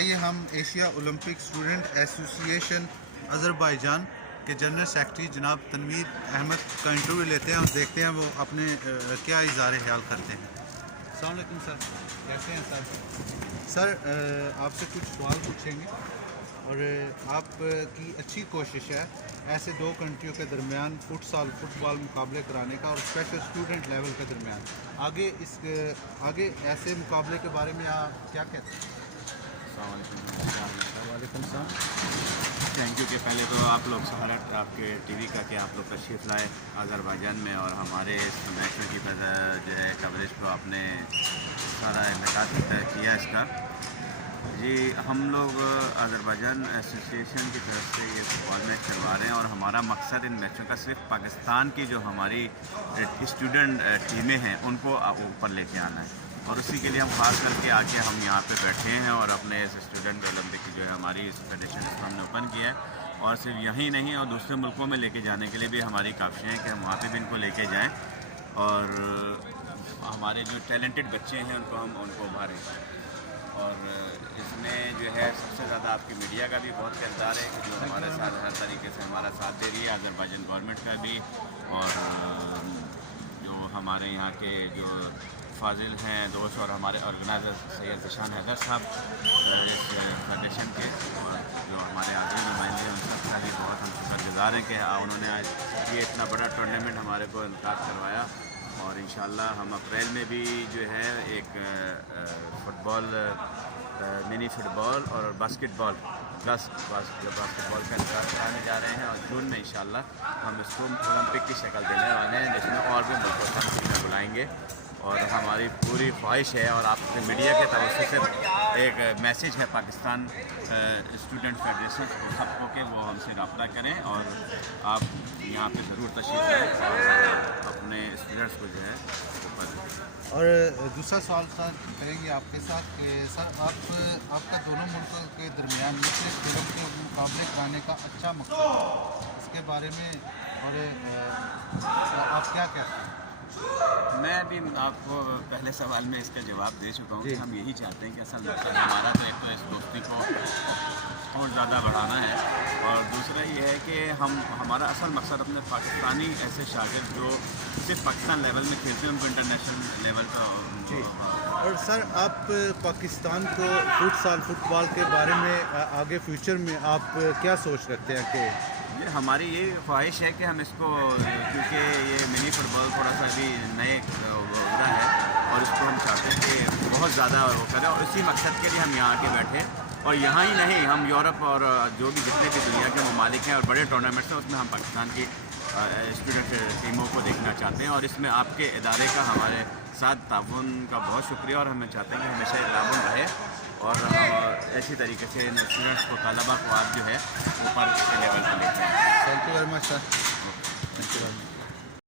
آئیے ہم Asia Olympic student association Azerbaijan کے جنرل سیکرٹری جناب تنویر احمد کا انٹرویو لیتے ہیں اور دیکھتے ہیں وہ اپنے کیا اظہار خیال کرتے ہیں۔ السلام علیکم سر، کیسے ہیں سر؟ آپ سے کچھ سوال پوچھیں گے اور آپ کی اچھی کوشش ہے ایسے دو کنٹریوں کے درمیان فٹ بال مقابلے کرانے کا اور اسپیشل اسٹوڈنٹ لیول کے درمیان آگے ایسے مقابلے کے بارے میں آپ کیا کہتے ہیں؟ السلام علیکم۔ وعلیکم السلام۔ تھینک یو کہ پہلے تو آپ لوگ سہارت آپ کے ٹی وی کا کہ آپ لوگ تشریف لائے آذربائیجان میں اور ہمارے اس میچوں کی جو ہے کوریج کو آپ نے سارا انعقاد کیا اس کا۔ جی ہم لوگ آذربائیجان ایسوسیشن کی طرف سے یہ فٹ بال میچ کروا رہے ہیں اور ہمارا مقصد ان میچوں کا صرف پاکستان کی جو ہماری اسٹوڈنٹ ٹیمیں ہیں ان کو اوپر لے کے آنا ہے، اور اسی کے لیے ہم خاص کر کے آگے ہم یہاں پہ بیٹھے ہیں اور اپنے اس اسٹوڈنٹ اولمپک کی جو ہے ہماری اس فیڈریشن اس کو ہم نے اوپن کیا ہے، اور صرف یہی نہیں اور دوسرے ملکوں میں لے کے جانے کے لیے بھی ہماری کاوشیں ہیں کہ ہم وہاں پہ بھی ان کو لے کے جائیں اور ہمارے جو ٹیلنٹڈ بچے ہیں ان کو ابھاریں۔ اور اس میں جو ہے سب سے زیادہ آپ کی میڈیا کا بھی بہت کردار ہے کہ جو ہمارے ساتھ ہر طریقے سے ہمارا ساتھ دے رہی ہے، آذربائیجان گورنمنٹ کا بھی، اور جو ہمارے یہاں کے جو فاضل ہیں دوست اور ہمارے آرگنائزر سید ذیشان حیدر صاحب اس فیڈریشن کے، اور جو ہمارے آگے نمائندے ہیں ان سب کا بھی بہت ہم شکر گزار ہیں کہ انہوں نے آج یہ اتنا بڑا ٹورنامنٹ ہمارے کو انعقاد کروایا، اور انشاءاللہ ہم اپریل میں بھی جو ہے ایک منی فٹ بال اور باسکٹ بال کا انعقاد کرانے جا رہے ہیں، اور جون میں انشاءاللہ ہم اس کو اولمپک کی شکل دینے والے ہیں جس میں اور بھی ملکوں سے ہم بلائیں گے، اور ہماری پوری خواہش ہے اور آپ کے میڈیا کے توسط سے ایک میسیج ہے پاکستان اسٹوڈنٹ فیڈریشن سب کو کہ وہ ہم سے رابطہ کریں اور آپ یہاں پہ ضرور تشریف لائیں اور اپنے اسٹوڈنٹس کو جو ہے اوپر۔ اور دوسرا سوال سر کریں گے آپ کے ساتھ کہ سر آپ کا دونوں ملکوں کے درمیان مختلف کھیلوں کے مقابلے کرانے کا اچھا مقصد ہے، اس کے بارے میں اور آپ کیا کہتے ہیں؟ میں بھی آپ کو پہلے سوال میں اس کا جواب دے چکا ہوں کہ ہم یہی چاہتے ہیں کہ اصل مقصد ہمارا تو ایک تو اس دوستی کو اور زیادہ بڑھانا ہے، اور دوسرا یہ ہے کہ ہمارا اصل مقصد اپنے پاکستانی ایسے شاگرد جو صرف پاکستان لیول میں کھیلتے ہیں ان کو انٹرنیشنل لیول کا۔ اور سر آپ پاکستان کو فٹ بال کے بارے میں آگے فیوچر میں آپ کیا سوچ رکھتے ہیں کہ ہماری یہ خواہش ہے کہ ہم اس کو، کیونکہ یہ منی فٹ بال تھوڑا سا ابھی نئے ابھرا ہے اور اس کو ہم چاہتے ہیں کہ بہت زیادہ وہ کریں، اور اسی مقصد کے لیے ہم یہاں آ کے بیٹھے، اور یہاں ہی نہیں ہم یورپ اور جو بھی جتنے بھی دنیا کے ممالک ہیں اور بڑے ٹورنامنٹس ہیں اس میں ہم پاکستان کی اسٹوڈنٹ ٹیموں کو دیکھنا چاہتے ہیں، اور اس میں آپ کے ادارے کا ہمارے ساتھ تعاون کا بہت شکریہ، اور ہمیں چاہتے ہیں کہ ہمیشہ یہ تعاون رہے اور ایسی طریقے سے اسٹوڈنٹس کو طلباء کو آپ جو ہے اوپر کے لیول پر لے کے آئیں۔ Thank you very much sir.